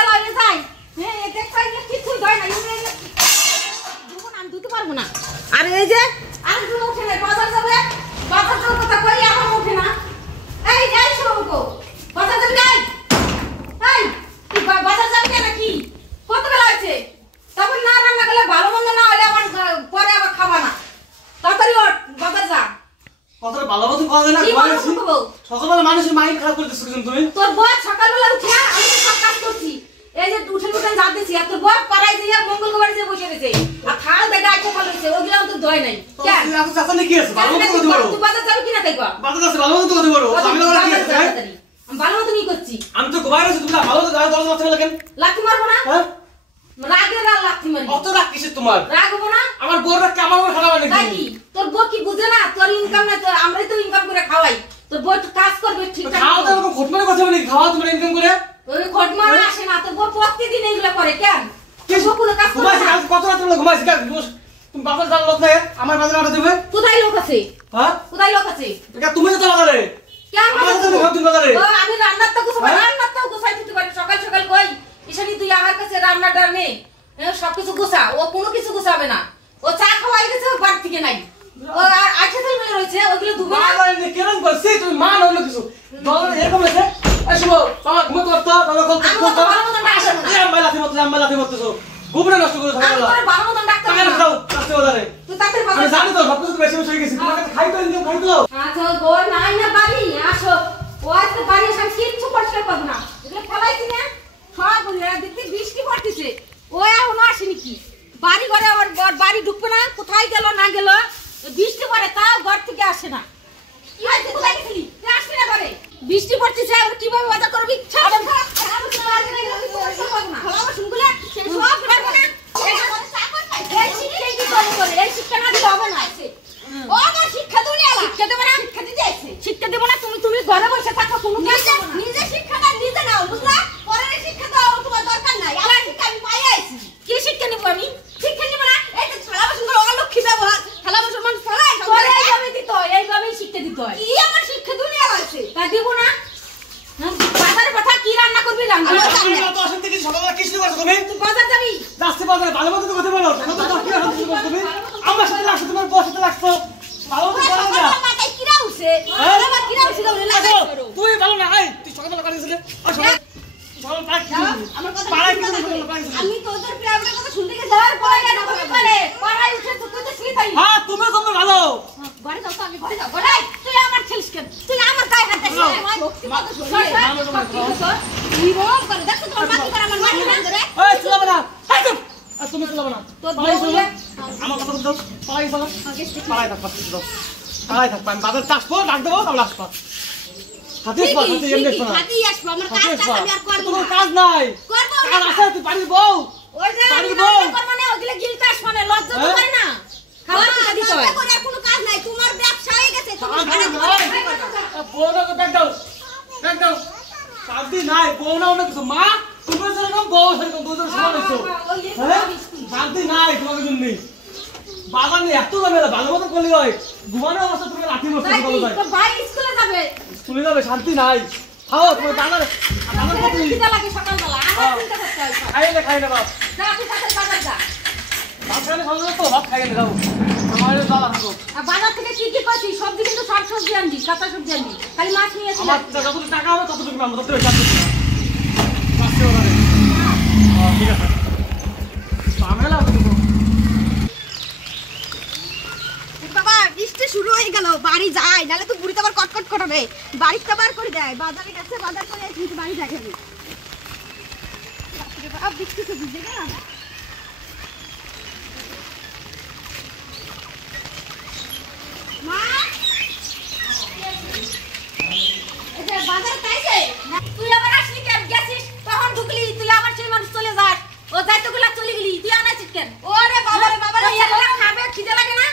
বেলা হয়ে যায় হ্যাঁ এতে খাইলে কিছু হয় না দুপুর আমি দিতে পারবো না আর এই যে আর দুটো উঠে না বাজার যাবে বাজার যাওয়ার কথা কই এখন উঠে না এই যাই শুরু গো বাজার যাবে যাই এই তুই বাজার যাবি নাকি কত বেলা হয়েছে তখন না রান্না করলে ভালো মন্দ না হলে আবার পরে আবার খাবা না তাড়াতাড়ি ওঠ বাজার যা কথাটা ভালো মতো করা যায় না ঘুমাইছি সকালবেলা মানুষের মাইন্ড খারাপ করে দিচ্ছ কিন্তু তুমি তোর বউ সকালবেলা উঠে আমি তো সব কাজ করছি এই যে উঠে যা দিছি আর তোর বউ পাড়ায় দিয়ে মঙ্গলবার যে বসে রয়েছে আর খাল দেখে আইতে ভালো হয়েছে ওগুলো তো দয় নাই কেন তুই এত চাচা কি আছে ভালো মতো কথা বলো তুই বাজার যাবি কিনা তাই কর বাজার আছে ভালো মতো কথা বলো আমি ওরা কি আছে আমি ভালো মতো কি করছি আমি তো ঘুমাই আছি তুমি ভালো মতো দরজা মারতে লাগেন লাথি মারবো না হ্যাঁ রাগে লাথি মারি অত রাগ কিসের তোমার রাগবো না আমার বউরা কামার করে খাওয়া নাকি তাই কি তোর বউ কি বুঝে না তোর ইনকাম না তোর আমরাই তো ইনকাম করে খাওয়াই তোর বউ তো কাজ করবে ঠিকঠাক খাওয়া তো এরকম ঘটমারে কথা বলি খাওয়া তোমার ইনকাম করে ওই ঘটমারা আসে না তোর বউ প্রতিদিন এগুলো করে কেন কিছু কোনো কাজ করে ঘুমাইছি না কত রাত হলো ঘুমাইছি তুমি বাজার যাওয়ার লোক নাই আমার বাজার আটা দেবে কোথায় লোক আছে হ্যাঁ কোথায় লোক আছে এটা তুমি তো বাজারে কেন আমার তো তুমি বাজারে ও আমি রান্নার তো গোছাই রান্নার তো গোছাই দিতে পারি সকাল সকাল কই ইশানি তুই আমার কাছে রান্নাটা নে সবকিছু গোছা ও কোনো কিছু গোছাবে না ও চা খাওয়াই গেছে ও বাড়ি থেকে নাই ও আচ্ছা তেল মিলে রয়েছে ওগুলো ধুবে না মানে কেন করছিস তুমি মা না হলো কিছু দল এরকম আছে আসবো বাবা ঘুমো করতে বাবা কল আমি তো ভালো মতন ডাক্তার না আমি লাথি মতো গোবরে নষ্ট করে আমি থাকলা তোর ভালো মতন ডাক্তার টাকা না দাও আসতে বাজারে তুই তাড়াতাড়ি আমি বাজার জানি তো সবকিছু বেশি বেশি হয়ে গেছে তোমার কাছে খাই তো ইনকাম খাই তো আচ্ছা গো নাই না বাড়ি আসো ও আজকে বাড়ি এসে আমি কিচ্ছু পরিষ্কার করবো না এগুলো ফেলাইছি না সব দেখতে বৃষ্টি পড়তেছে ও এখনো আসেনি কি বাড়ি ঘরে আবার বাড়ি ঢুকবে না কোথায় গেল না গেল বৃষ্টি পড়ে তাও ঘর থেকে আসে না কি হয়েছে কোথায় গেছিলি তুই আসবি না ঘরে বৃষ্টি পড়তেছে আর কিভাবে বাজার করবি শিক্ষা দেবো না তুমি ঘরে বসে থাকো কোনো নিজে শিক্ষাটা নিজে নাও বুঝলা পরের শিক্ষা দাও তোমার দরকার নাই আমার শিক্ষা আমি পাই আইছি কি শিক্ষা নিব আমি শিক্ষা নিব না এই যে থালা বাসন অলক্ষী ব্যবহার থালা বাসন মানুষ ফেলায় করে এইভাবেই শিক্ষা দিতে হয় কি আমার শিক্ষা দুনিয়া আছে তা দিব না বাজারে পাঠা কি রান্না করবি রান্না তো আসেন থেকে সকালবেলা কিছু করছো তুমি তুই বাজার যাবি যাচ্ছে বাজারে ভালো মতো কথা বলো কত কি করছো তুমি আমার সাথে লাগছো তোমার বউর সাথে লাগছো ভালো মতো বলো না মাথায় কিরা উঠছে আমার কিরা উঠছে তো লাগাই করো তুই ভালো না এই তুই সকালবেলা কাটিয়েছিলে আসো ভালো পাক আমার কথা পাড়ায় কি আমি তোদের প্রেমের কথা শুনতে গিয়ে যাওয়ার পরে না কই করে পাড়ায় উঠে তুই তো শুই থাকি হ্যাঁ তুমি তো ভালো ঘরে যাও তো আমি ঘরে যাও ঘরে তুই আমার ছেলিস কেন তুই আমার গায়ে হাত দিস ভক্তি কত তুই রোগ করে দেখো তোর মাটি করে আমার মাটি না ধরে এই চলো না এই চুপ আর তুমি চলো না তোর বউলে আমার কথা দাও পাড়ায় চলো পাড়ায় থাক পাচ্ছি দাও পাড়ায় থাক আমি বাজার আসবো ডাক দেবো তাহলে আসবো হাতে আসবো হাতে এমনি আসবো না হাতেই আসবো আমার কাজ আমি আর করব তোমার কাজ নাই করব কাজ আছে তুই বাড়ির বউ ওই যে আমি রান্না করব না ওগুলা গিলতে আসবো না লজ্জা তো করে না খাবার টাকা দিতে হয় করে কোনো কাজ নাই তোমার ব্যবসা হয়ে গেছে তুমি সারা বউটাকে ব্যাগ দাও শান্তি নাই বউ না অনেক কিছু মা তুমি যেরকম বউ সেরকম দুজন সমান হয়েছো শান্তি নাই তোমাকে জন্য বাগান এত ঝামেলা ভালো মতো করলে হয় ঘুমানোর অবস্থা তুমি লাঠি মরতে তো ভাই স্কুলে যাবে স্কুলে যাবে শান্তি নাই খাও তোমার দাদার কত চিন্তা লাগে সকালবেলা আমার চিন্তা করতে হয় খাই না বাপ যা তুই সাথে বাজার যা ভাত খাইলে ভালো তো ভাত খাই না যাও আমার দাদা থাকো আর বাজার থেকে কি করছিস সবজি কিন্তু সব সবজি আনবি কাঁচা সবজি আনবি খালি মাছ নিয়ে এসে আমার যতটুকু টাকা হবে ততটুকু আমরা ততটুকু চাপ দিচ্ছি ঠিক আছে ঝামেলা বাবা বৃষ্টি শুরু হয়ে গেল বাড়ি যায় নালে তো বুড়িতে আবার কটকট করবে বাড়ি কাবার করে দেয় বাজারে গেছে বাজার করে কিন্তু বাড়ি যায় খালি বাবা বৃষ্টি তো ভিজে গেল মা এটা বাজার পাইছে তুই আবার আসলি কেন গেছিস তখন ঢুকলি তুই আবার সেই মানুষ চলে যাস ও যাইতগুলা চলে গেলি তুই আনাছিস কেন ওরে বাবা রে বাবা রে খাবে খিদে লাগে না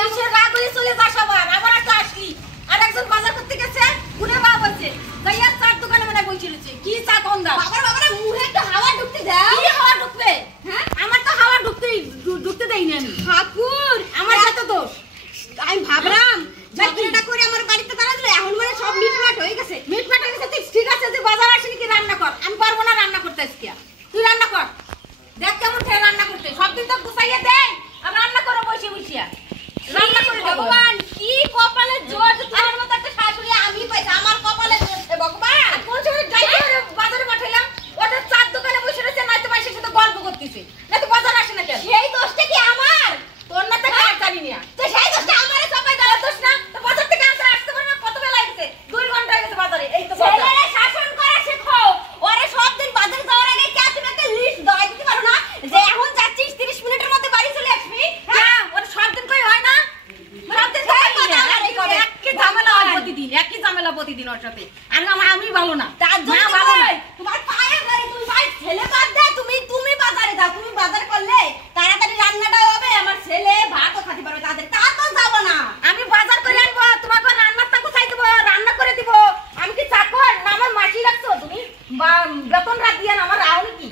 এসে রাগ হয়ে চলে যাস আবার একটা আসলি আর একজন বাজার করতে গেছে উনি বাবা বলছে যাইয়া চার দোকানে মানে বসে রয়েছে কি চা কোন দাম বাবা রে মুখে একটু হাওয়া ঢুকতে দাও কি হাওয়া ঢুকবে হ্যাঁ আমার তো হাওয়া ঢুকতে দেইনি আমি ঠাকুর আমার সাথে তো আমি ভাবলাম ঝগড়াটা করে আমার বাড়িতে তারা দিল এখন মানে সব মিটমাট হয়ে গেছে মিটমাট হয়ে গেছে ঠিক আছে যে বাজার আসেনি কি রান্না কর আমি পারবো না রান্না করতে আজকে ঝামেলা প্রতিদিন ওর সাথে। আমি ভালো না, তার মা জন্য ভালো না। তোমার পায়ে ধরে, তুমি ভাই ছেলে বাদ দে, তুমি বাজারে দাও, তুমি বাজার করলে তাড়াতাড়ি রান্নাটা হবে, আমার ছেলে ভাতও খেতে পারবে তাদের, তা তো যাব না। আমি বাজার করে আনবো, তোমাকে রান্নার টাকা চাই দেবো, রান্না করে দিব। আমি কি চাকর না আমার মাসি রাখছো তুমি? বেতন রাখ দিয়ে আমার রাও নাকি?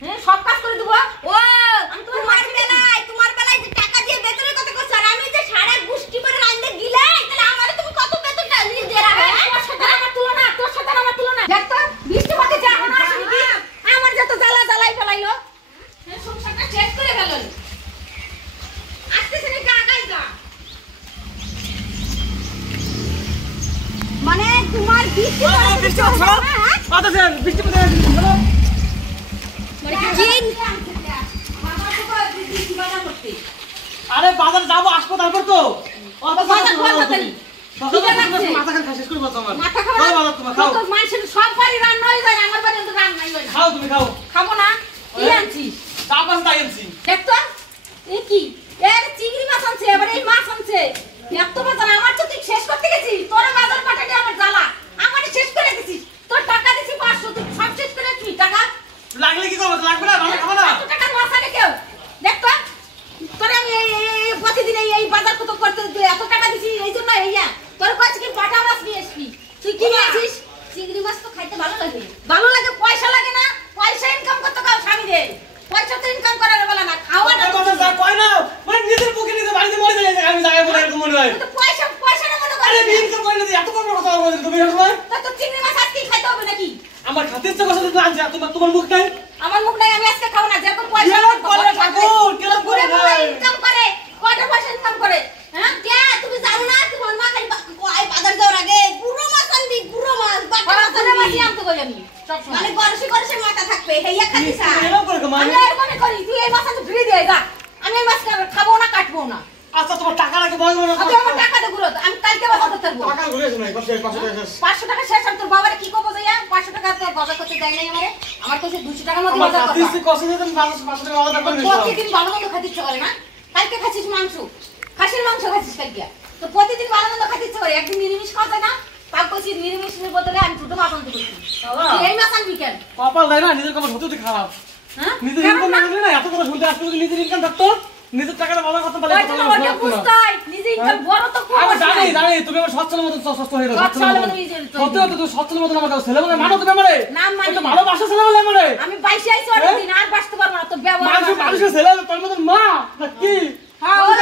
হ্যাঁ, সব কাজ করে দেবো। ও আমি তোমার বেলায় যে টাকা দিয়ে বেতনের কথা কইছ, আর আমি যে সারা গুষ্টি করে রান্দে দিলে, তাহলে আমারে তুমি কত বেতনটা দিয়ে দেবে? তোর সাথে আমার তুলনা, তোর সাথে আমার তুলনা। দেখ তো বৃষ্টি হতে যা এখন আসে নাকি? আমার যত জ্বালা জ্বালাই ফেলাইলো, সংসারটা শেষ করে গেল। আসতেছে নাকি আগাই যা। মানে তোমার বৃষ্টি বৃষ্টি হচ্ছে না? বাতাসে বৃষ্টি পড়ে গেছে। আরে বাজার যাবো, আসবো তারপর তো। অত বাজার কর তাড়াতাড়ি। মাথা খান শেষ করে বলতো আমার। মাথা খাও খাওয়া বাজার তোমার খাও। তো মানুষের সব বাড়ি রান্না হয়ে যায়, আমার বাড়ি তো রান্না হয়ে যায় না। খাও তুমি খাও। খাবো না। কি আনছিস? চা পাস তাই আনছি। দেখ তো এ কি? এর চিংড়ি মাছ আনছে, এবারে এই মাছ আনছে। এত বাজার আমার তো তুই শেষ করতে গেছিস। তোর বাজার পাঠাতে আমার জ্বালা। আমারে শেষ করে দিছিস। তোর টাকা দিছি 500, তুই সব শেষ করে তুই টাকা। লাগলে কি করবো? লাগবে না, ভালো খাবো না। এত টাকা মাছ আনে কেউ? দেখ তো তোর আমি এই প্রতিদিন এই বাজার কত করতে তুই এত টাকা দিছিস এই জন্য এইয়া। তোর কাছে কি পাটা মাছ নিয়ে আসবি? তুই কি নিয়ে আসিস? চিংড়ি মাছ তো খাইতে ভালো লাগে। ভালো লাগে, পয়সা লাগে না? পয়সা ইনকাম করতে কাও স্বামী রে। পয়সা তো ইনকাম করার বলা না, খাওয়া না। বাজার যা কয় না, মানে নিজের পক্ষে নিজে বাড়িতে মরে যায়, আমি যাই বলে এরকম মনে হয়। তো পয়সা না মনে আরে করে। ইনকাম করে না, এত বড় কথা বলে তুমি এর সময়। তো চিংড়ি মাছ আজকে খাইতে হবে নাকি? আমার খাতির ইচ্ছা করছে তুমি আনছে, তোমার মুখ নাই। আমার মুখ নাই, আমি আজকে খাবো না। যেরকম পয়সা কেরম করে ঠাকুর, কেরম করে খায়? ইনকাম করে, কয়টা পয়সা ইনকাম করে? হ্যাঁ, কে তুমি জানো না, তোমার মা খালি বাজার যাওয়ার আগে গুঁড়ো মাছ আনবি, গুঁড়ো মাছ, বাটা মাছ ওরা আনবি। মাছি আনতে কই আমি সব সময়। মানে গরসে মাথা থাকবে, হেইয়া খাতিস আর। এরকম করে খাও, আমি মানে এর মনে করি তুই এই মাছ আনতে ফ্রি দিয়ে যা। আমি এই মাছ খাবো না, কাটবো না। আচ্ছা তোমার টাকা লাগে বল না। আমি আমার টাকা দে গুলো, আমি কালকে বাজার করতে পারবো। টাকা ঘুরে এসে নাই, 500 টাকা শেষ। 500 টাকা শেষ। আর তোর বাবারে কি কবো যাইয়া? 500 টাকা তো বাজার করতে দেয় নাই আমারে। আমার কাছে 200 টাকার মধ্যে আমার বাজার খাতির করতে। ইচ্ছে করছে যে তুমি 500 টাকা আলাদা করে নিছো। প্রতিদিন ভালো মন্দ খাইতে ইচ্ছে করে না? কালকে খাচ্ছিস মাংস, খাসির মাংস খাচ্ছিস কালকে। তো প্রতিদিন ভালো মন্দ খাইতে ইচ্ছে করে, একদিন নিরামিষ খাওয়া যায় না? তাও কইছি নিরামিষের বদলে আমি ছোট মাছ আনতে বলছি। তুই এই মাছ আনবি কেন? কপাল দেয় না, নিজের কপাল হতে খারাপ। হ্যাঁ, নিজের ইনকাম না হলে না এত কথা শুনতে আসতে, যদি নিজের ইনকাম থাকতো, নিজের টাকাটা ভালো করতে পারলে ওই জন্য ওটা বুঝতে হয়, নিজে ইনকাম বড় তো খুব আমি অসুবিধা। জানি তুমি আমার সচ্ছল মতন সস্ত হয়ে গেছো। সচ্ছল মতন নিজের চলছে। সত্যি তো তুই সচ্ছল মতন আমার ছেলে বলে মানো তুমি আমারে। নাম মানি তো না। ভালোবাসা ছেলে বলে আমারে। আমি বাইশে আইছি অনেকদিন, আর বাঁচতে পারবো না। তোর ব্যবহার মানুষের ছেলে তোর মতন মা না কি? হ্যাঁ, ওই।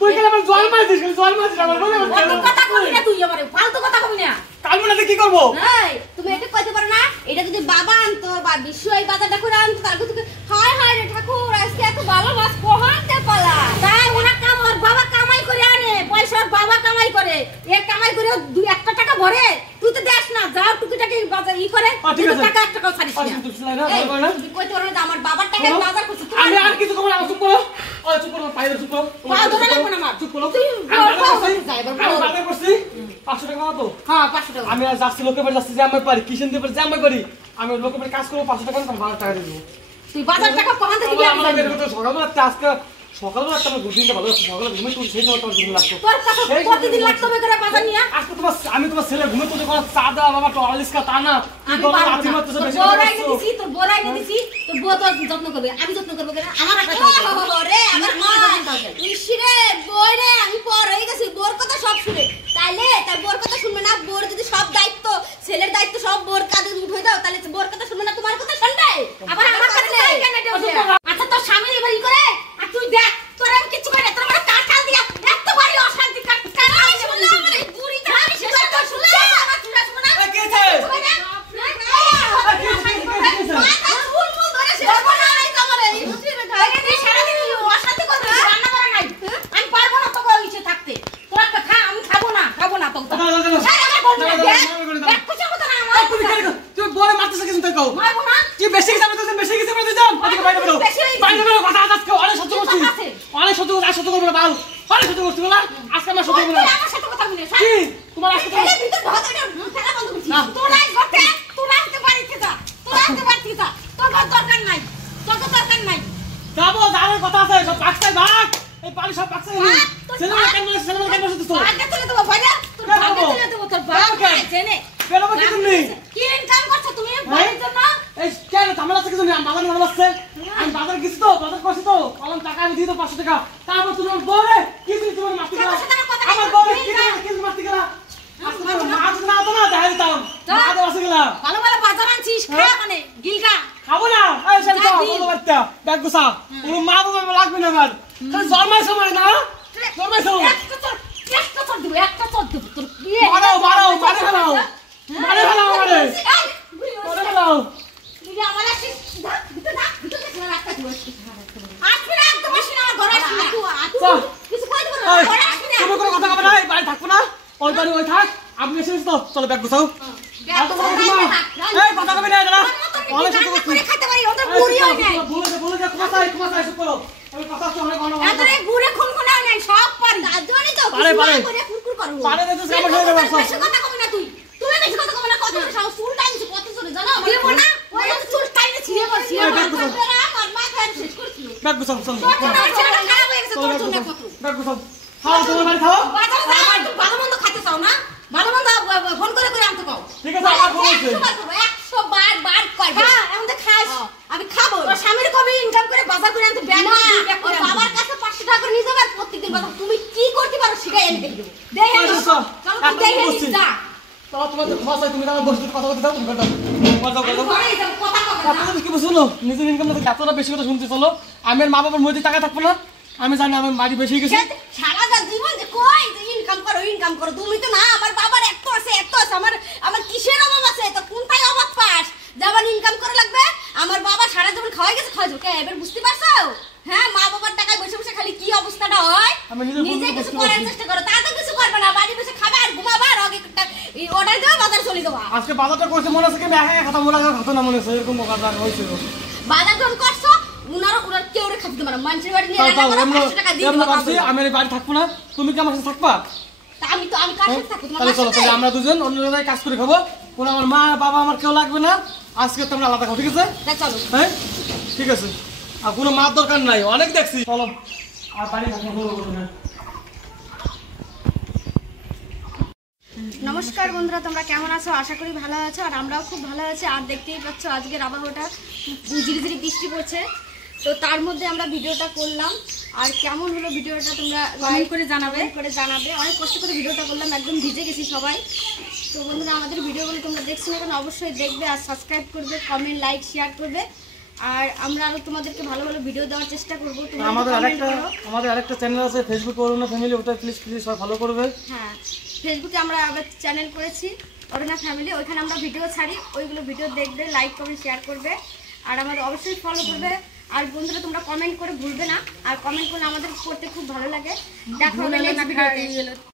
তুই কেন আমার জল মারছিস? জল মারছিস আমার বলে অত কথা কবি না তুই আমারে, ফালতু কথা কবি না। কালমে না কি করবো? এই তুমি এটা কইতে পারো না, এটা যদি বাবা আনতো বা বিশ্ব এই বাজারটা করে আনতো, তারপর তুমি হায় হায় রে ঠাকুর, আজকে এত ভালো মাছ কোহাতে পালা। তাই ওরা কাম, ওর বাবা কামাই করে আনে, পয়সা ওর বাবা কামাই করে। এ কামাই করে 2-1 টাকা ভরে, তুই তো দেখ না, যাও টুকিটাকি বাজার ই করে, ঠিক কিন্তু আছে। টাকা 1 টাকাও ছাড়িস না। তুই ছেলে না এই, ভালো করে না। তুমি কইতে পারো না আমার বাবার টাকায় বাজার করছিস? আমি আর কিছু করব না, চুপ করো। ওই চুপ করো, পায়ে চুপ করো। পা ধরে লাগবে না আমার। চুপ করো। তুই আমি বাজার বড় করছি। যাই, বড়। আমি বাজার করছি 500 টাকা না তো। হ্যাঁ, 500 টাকা। আমি আর যাচ্ছি লোকের বাড়ি, যাচ্ছি যে আমার বাড়ি কিষেন দিয়ে বাড়ি, যে আমার বাড়ি। আমি লোকের বাড়ি কাজ করবো, 500 টাকা আমি 12 টাকা দিয়ে দেবো। তুই বাজার টাকা কখন থেকে দিবি আমি জানি না। সকালবেলা আজকে সকালবেলা আমার ঘুরতে ভালো সকালে ঘুমে তুই সেই সময় তোমার ঘুম লাগতো। তোর কাছে প্রতিদিন লাগতো করে বাজার নিয়ে। আজকে আমি তোমার ছেলে ঘুমে তুই কোনো চা দেওয়া বাবা টলিস্কা তা না তুই আমি তোমার পারবো লাথি না। মারতেছ তোর বেশি বউ করে রাইনে দিছি, তোর বউ রাইনে দিছি, তোর বউ তো যত্ন করবে। আমি যত্ন করবো কেন? আমার টাকা ও রে আমার মা, ইসরে বই রে, আমি পর হয়ে গেছি, বোর কথা সব শুনে। তাইলে তার বোর কথা শুনবে না? বোর যদি সব দায়িত্ব, ছেলের দায়িত্ব সব বোর কাঁধে উঠে দাও, তাহলে বোর কথা শুনবে না, তোমার কথা শুনবে? আবার আমার কাছে তাই কেন এটা বলছে? আচ্ছা তোর স্বামী এবার ই করে, আর তুই দেখ তোর আমি কিছু করি না। তোর আমার কাঁঠাল দিয়া এত বাড়ি অশান্তি এই শুনলে আমার এই বুড়িটা আমি শেষ করে শুনলে আমার চুলা শুনে না। কে কে মাথা ফুল ফুল ধরে শেষ করে নাই তোমার এই বুড়িটা। তুই সারাদিন অশান্তি করবি, রান্না করা নাই। আমি পারবো না তোকে ইচ্ছে থাকতে। তোরা খা, আমি খাবো না তো। ছাড় আমার বলবি না, দেখ দেখ কিছু কথা না আমার। তুই বলে মারতেছ কিছু তাই কও মারবো না। তুই বেশি কিছু বলতেছ বেশি কিছু বলতেছ যাও আজকে বাইরে বেরো বাইরে বেরো কথা আজকে অনেক সহ্য করছি অনেক সহ্য করছি আর সহ্য করব না বাল অনেক সহ্য করছি বলা আজকে আমার সহ্য করব না তুই আমার সাথে কথা বলিস। কি তোমার আজকে ছেলে ভিতর ঢোকাটা ফেলা বন্ধ করছিস। তোরা করতে, তোরা আসতে বাড়িতে যা, তোরা আসতে বাড়িতে যা। তোর দরকার নাই, তোর দরকার নাই। যাবো যাওয়ার কথা আছে সব বাক্সায় ভাগ এই পানি সব বাক্সায় ছেলেমেয়ে কেন বলছিস ছেলেমেয়ে কেন বলছিস তুই আগে তুলে দেবো ভাইয়া, তোর ভাগে তুলে দেবো, তোর ভাগ জেনে ব্যাগ গুছা ওর মা বাবা লাগবে না আমার খালি জন্মাইছো মানে না জন্মাইছো একটা চট দিব তোর কি মারো মারে ফেলাও মারে ফেলাও তুই আমার আসিস ডাক ভিতরে রাখতে দিব আসবি না একদম আসবি না আমার ঘরে আসবি না কিছু কই দিব না ঘরে আসবি না তুমি কোনো কথা কবে না এই বাড়ি থাকবো না ওই বাড়ি ওই থাক আপনি এসে তো চলো ব্যাগ গুছাও আর তো এই কথা কবে না এটা অনেক কিছু করে খেতে পারি ওদের বুড়ি হই নাই বলে তোমার সাথে চুপ করো আমি কথা তো অনেক অনেক এতরে গুড়ে খুন কোনা নাই সব পারি দাদুনি তো পারে করে কুরকুর করব পারে তো সামনে হয়ে যাবে বেশি কথা কবি না তুই বেশি কথা কবি না কত সব চুল টাইমছে কত চলে জানো দেব না ওই চুল টাইমে ছিড়ে বসি আমার মাথা শেষ করছিল ব্যাগ গুছাও চলো তোর ছেলেটা খারাপ হয়ে গেছে তোর জন্য কত ব্যাগ গুছাও খাও তোমার বাড়ি খাও বাজার যা তুই ভালো মন্দ খাইতে চাও না ভালো মন্দ ফোন করে আনতে কও ঠিক আছে আমার ফোন আছে 100 বার করবে হ্যাঁ এখন তো খাস আমি খাবো তোর স্বামীর কবি ইনকাম করে বাজার করে আনতে ব্যাগ না ব্যাগ ওর করে বাবার কাছে 500 টাকা করে নিয়ে যাবে আর প্রত্যেকদিন বাবা তুমি কি করতে পারো সেটাই আমি দেখে দেবো দেখে আচ্ছা, নিস চল। চল তুই দেখে নিস যা তো তোমার খোঁজ তুমি আমার বসে কথা বলতে দাও তুমি কথা আমি ঘরে যাব কথা কবে না আপনাদের কি বুঝলো নিজের ইনকাম থেকে এতটা বেশি কথা শুনতে চলো আমি আর মা বাবার মধ্যে টাকা থাকবো না আমি জানি আমার বাড়ি বেশি হয়ে গেছে সারা জীবন যে কই যে ইনকাম করো তুমি তো না আমার বাবার এত আছে আমার কিসের অভাব আছে তো কোনটাই অভাব পাস যেমন ইনকাম করে লাগবে আমার বাবা সারা জীবন খাওয়াই গেছে খাওয়াই যাবে এবার বুঝতে পারছো হ্যাঁ মা বাবার টাকায় বসে বসে খালি কি অবস্থাটা হয় আমি নিজে নিজে বুঝতে কিছু পারছি। করার চেষ্টা করো তা তো কিছু করবে না বাড়ি বসে খাবে আর ঘুমাবে আর আগে অর্ডার দেবে বাজার চলে যাওয়া আজকে বাজারটা করছে মনে আছে কি আমি একা কথা বলা কথা না মনে হচ্ছে এরকম বাজার হয়েছিল বাজার যখন করছো উনার কেউ খাতে দেবে না মানুষের বাড়ি নিয়ে তাও রান্না করো 500 টাকা দিয়ে দিবা ভাবছি আমি আর এই বাড়ি থাকবো না তুমি কি আমার সাথে থাকবা তা আমি কার সাথে থাকবো তোমার তাহলে চলো সাথে তাহলে আমরা দুজন অন্য জায়গায় কাজ করে খাবো কোনো আমার মা বাবা আমার কেউ লাগবে না আজকে তোমরা আলাদা খাও ঠিক আছে তা চলো হ্যাঁ ঠিক আছে আর কোনো মার দরকার নাই অনেক দেখছি চলো আর বাড়ি থাকবো না নমস্কার বন্ধুরা তোমরা কেমন আছো আশা করি ভালো আছো আর আমরাও খুব ভালো আছি আর দেখতেই পাচ্ছ আজকের আবহাওয়াটা ঝিরিঝিরি বৃষ্টি পড়ছে তো তার মধ্যে আমরা ভিডিওটা করলাম আর কেমন হলো ভিডিওটা তোমরা কমেন্ট করে জানাবে অনেক কষ্ট করে ভিডিওটা করলাম একদম ভিজে গেছি সবাই তো বন্ধুরা আমাদের ভিডিওগুলো তোমরা দেখছো না কেন অবশ্যই দেখবে আর সাবস্ক্রাইব করবে কমেন্ট লাইক শেয়ার করবে আর আমরা আরো তোমাদেরকে ভালো ভালো ভিডিও দেওয়ার চেষ্টা করবো আমাদের আরেকটা চ্যানেল আছে ফেসবুক অরুণা ফ্যামিলি ওটা প্লিজ সবাই ফলো করবে হ্যাঁ ফেসবুকে আমরা আবার চ্যানেল করেছি অরুণা ফ্যামিলি ওইখানে আমরা ভিডিও ছাড়ি ওইগুলো ভিডিও দেখবে লাইক করবে শেয়ার করবে আর আমাদের অবশ্যই ফলো করবে আর বন্ধুরা তোমরা কমেন্ট করে ভুলবে না আর কমেন্ট করলে আমাদের করতে খুব ভালো লাগে দেখা হবে নেক্সট ভিডিওতে